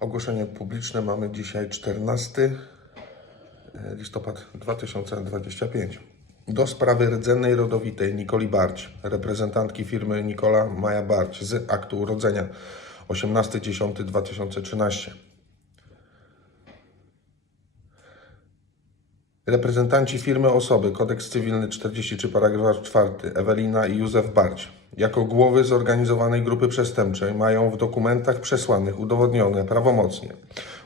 Ogłoszenie publiczne mamy dzisiaj 14 listopad 2025. Do sprawy rdzennej rodowitej Nikoli Barć, reprezentantki firmy Nikola Maja Barć z aktu urodzenia 18.10.2013. Reprezentanci firmy osoby, kodeks cywilny 43 paragraf 4, Ewelina i Józef Barć, jako głowy zorganizowanej grupy przestępczej mają w dokumentach przesłanych udowodnione prawomocnie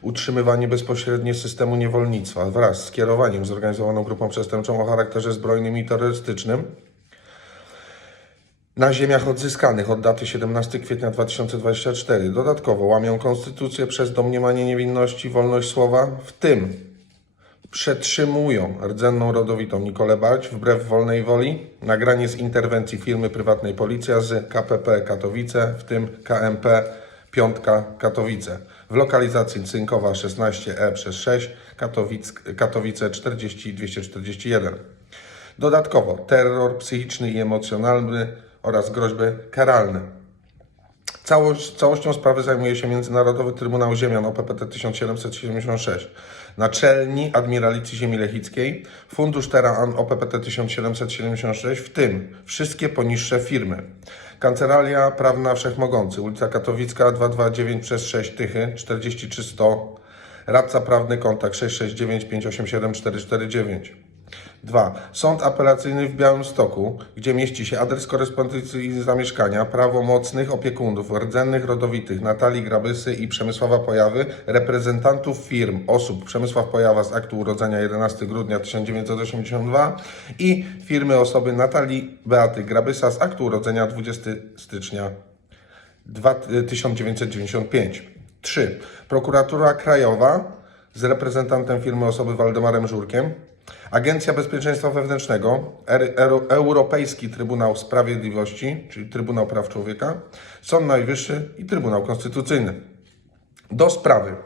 utrzymywanie bezpośrednie systemu niewolnictwa wraz z kierowaniem zorganizowaną grupą przestępczą o charakterze zbrojnym i terrorystycznym na ziemiach odzyskanych od daty 17 kwietnia 2024. Dodatkowo łamią konstytucję przez domniemanie niewinności, wolność słowa, w tym przetrzymują rdzenną rodowitą Nikolę Barć wbrew wolnej woli. Nagranie z interwencji firmy prywatnej Policja z KPP Katowice, w tym KMP Piątka Katowice. W lokalizacji Cynkowa 16E przez 6, Katowic, Katowice 40 241. Dodatkowo terror psychiczny i emocjonalny oraz groźby karalne. Całość, całością sprawy zajmuje się Międzynarodowy Trybunał Ziemian OPPT 1776, Naczelni Admiralicji Ziemi Lechickiej, Fundusz Terran OPPT 1776, w tym wszystkie poniższe firmy. Kancelaria Prawna Wszechmogący, ulica Katowicka 229 przez 6 Tychy 43100, Radca Prawny Kontakt 669 587 449. 2. Sąd apelacyjny w Białymstoku, gdzie mieści się adres korespondencji zamieszkania prawomocnych opiekunów rdzennych rodowitych Natalii Grabysy i Przemysława Pojawy, reprezentantów firm osób Przemysław Pojawa z aktu urodzenia 11 grudnia 1982 i firmy osoby Natalii Beaty Grabysa z aktu urodzenia 20 stycznia 1995. 3. Prokuratura Krajowa z reprezentantem firmy osoby Waldemarem Żurkiem, Agencja Bezpieczeństwa Wewnętrznego, Europejski Trybunał Sprawiedliwości, czyli Trybunał Praw Człowieka, Sąd Najwyższy i Trybunał Konstytucyjny. Do sprawy.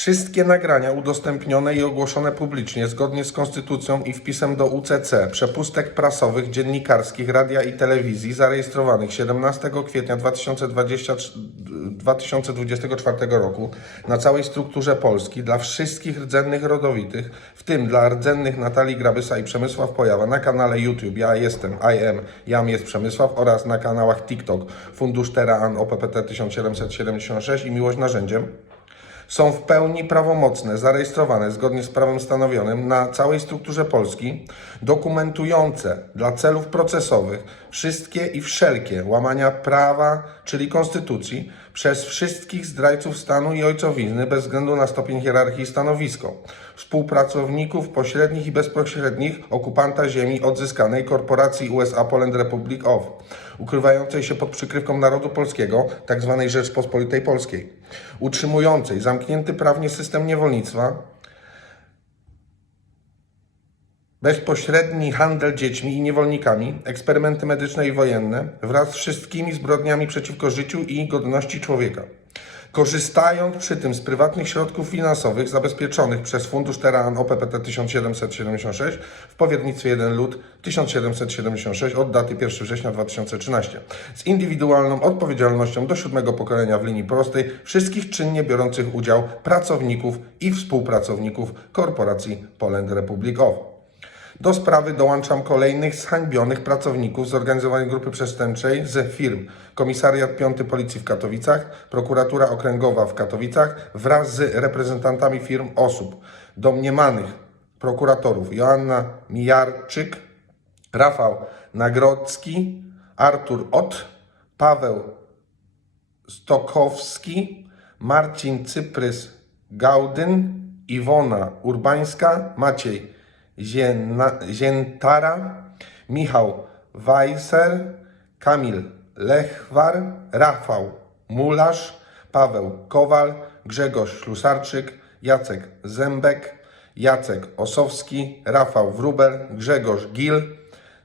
Wszystkie nagrania udostępnione i ogłoszone publicznie zgodnie z konstytucją i wpisem do UCC przepustek prasowych, dziennikarskich, radia i telewizji zarejestrowanych 17 kwietnia 2020, 2024 roku na całej strukturze Polski dla wszystkich rdzennych rodowitych, w tym dla rdzennych Natalii Grabysa i Przemysław Pojawa na kanale YouTube. Ja Jestem, I Am, Jam jest Przemysław oraz na kanałach TikTok. Fundusz Terran OPPT 1776 i Miłość Narzędziem są w pełni prawomocne, zarejestrowane zgodnie z prawem stanowionym na całej strukturze Polski, dokumentujące dla celów procesowych wszystkie i wszelkie łamania prawa, czyli konstytucji, przez wszystkich zdrajców stanu i ojcowizny bez względu na stopień hierarchii i stanowisko, współpracowników pośrednich i bezpośrednich okupanta ziemi odzyskanej korporacji USA Poland Republic of, ukrywającej się pod przykrywką narodu polskiego, tzw. Rzeczpospolitej Polskiej, utrzymującej zamknięty prawnie system niewolnictwa, bezpośredni handel dziećmi i niewolnikami, eksperymenty medyczne i wojenne wraz z wszystkimi zbrodniami przeciwko życiu i godności człowieka. Korzystając przy tym z prywatnych środków finansowych zabezpieczonych przez Fundusz Terran OPPT 1776 w powiernictwie 1 lut 1776 od daty 1 września 2013 z indywidualną odpowiedzialnością do siódmego pokolenia w linii prostej wszystkich czynnie biorących udział pracowników i współpracowników korporacji Poland Republic of. Do sprawy dołączam kolejnych zhańbionych pracowników zorganizowanej grupy przestępczej z firm. Komisariat 5 Policji w Katowicach, Prokuratura Okręgowa w Katowicach wraz z reprezentantami firm osób domniemanych prokuratorów Joanna Mijarczyk, Rafał Nagrodzki, Artur Ot, Paweł Stokowski, Marcin Cyprys Gaudyn, Iwona Urbańska, Maciej Ziętara, Michał Weiser, Kamil Lechwar, Rafał Mularz, Paweł Kowal, Grzegorz Ślusarczyk, Jacek Zębek, Jacek Osowski, Rafał Wrubel, Grzegorz Gil,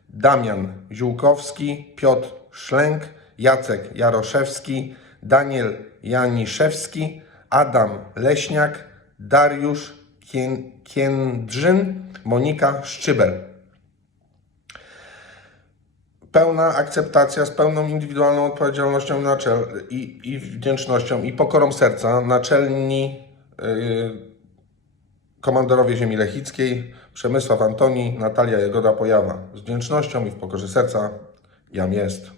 Damian Ziółkowski, Piotr Szlęk, Jacek Jaroszewski, Daniel Janiszewski, Adam Leśniak, Dariusz Kiędrzyn, Monika Szczybel. pełna akceptacja z pełną indywidualną odpowiedzialnością na i, i wdzięcznością i pokorą serca naczelni yy, komandorowie Ziemi Lechickiej, Przemysław Antoni, Natalia Jagoda Pojawa. Z wdzięcznością i w pokorze serca jam jest.